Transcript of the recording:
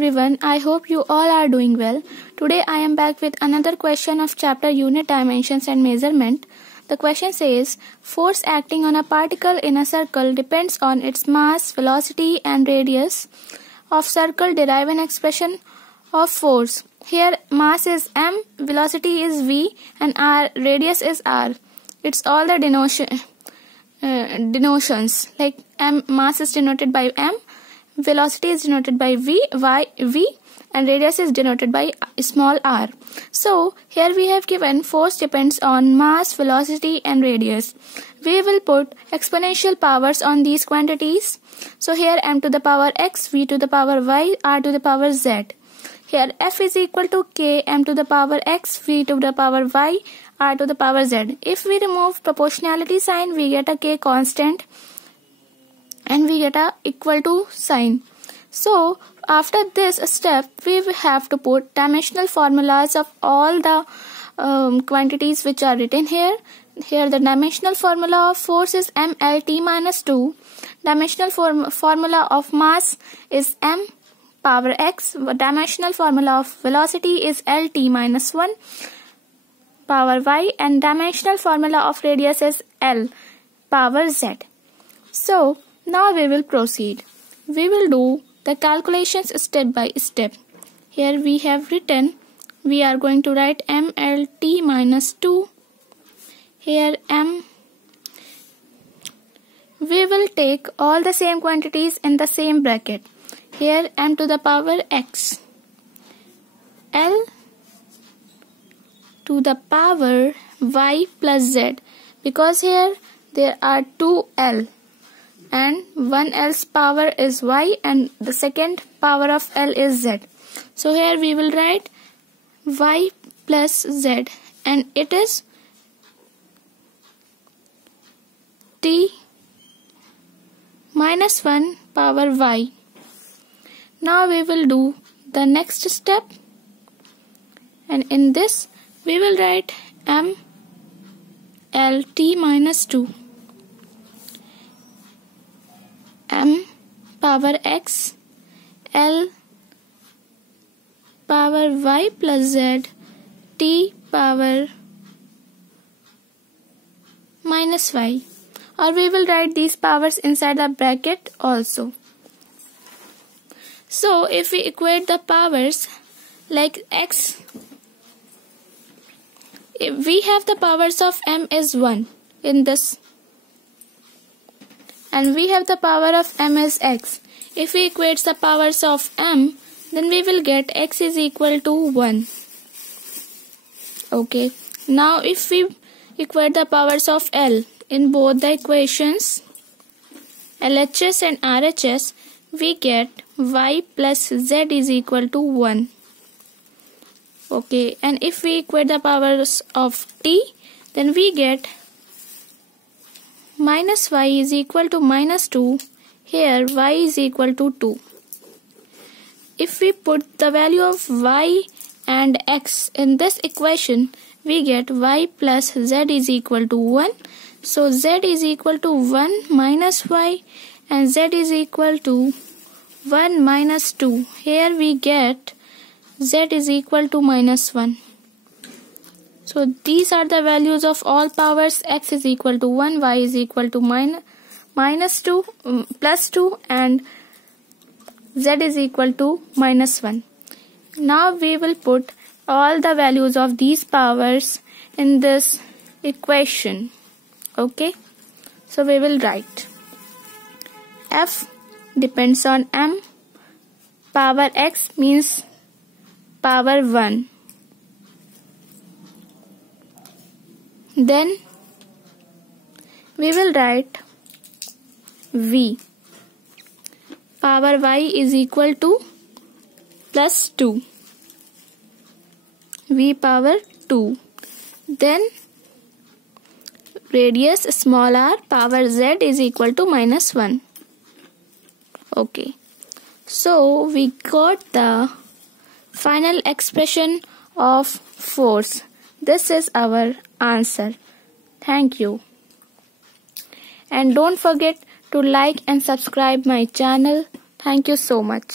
everyone, I hope you all are doing well. Today I am back with another question of chapter Unit Dimensions and Measurement. The question says, force acting on a particle in a circle depends on its mass, velocity and radius of circle. Derive an expression of force. Here mass is m, velocity is v and r, radius is r. It's all the denotions like m, mass is denoted by m, velocity is denoted by v and radius is denoted by small r. So here we have given force depends on mass, velocity and radius. We will put exponential powers on these quantities. So here m to the power x, v to the power y, r to the power z. Here f is equal to k, m to the power x, v to the power y, r to the power z. If we remove proportionality sign, we get a k constant and we get a equal to sign. So after this step, we have to put dimensional formulas of all the quantities which are written here. Here the dimensional formula of force is mLt minus 2. Dimensional formula of mass is m power x. Dimensional formula of velocity is Lt minus 1 power y, and dimensional formula of radius is L power z. So now we will proceed. We will do the calculations step by step. Here we have written, we are going to write mLt minus 2. Here m. We will take all the same quantities in the same bracket. Here m to the power x, L to the power y plus z, because here there are two L and one L's power is y and the second power of L is z. So here we will write y plus z and it is t minus 1 power y. Now we will do the next step, and in this we will write m Lt minus 2, m power x, L power y plus z, t power minus y, or we will write these powers inside the bracket also. So if we equate the powers like x, if we have the powers of m is 1 in this, and we have the power of m is x. If we equate the powers of m, then we will get x is equal to 1. Okay. Now if we equate the powers of L in both the equations, LHS and RHS, we get y plus z is equal to 1. Okay. And if we equate the powers of t, then we get minus y is equal to minus 2. Here y is equal to 2. If we put the value of y and x in this equation, we get y plus z is equal to 1. So z is equal to 1 minus y and z is equal to 1 minus 2. Here we get z is equal to minus 1. So these are the values of all powers. X is equal to 1, y is equal to minus 2 plus 2 and z is equal to minus 1. Now we will put all the values of these powers in this equation. Okay. So we will write f depends on m, power x means power 1. Then we will write v, power y is equal to plus 2, v power 2. Then radius small r, power z is equal to minus 1. Okay. So we got the final expression of force. This is our answer. Thank you. And don't forget to like and subscribe my channel. Thank you so much.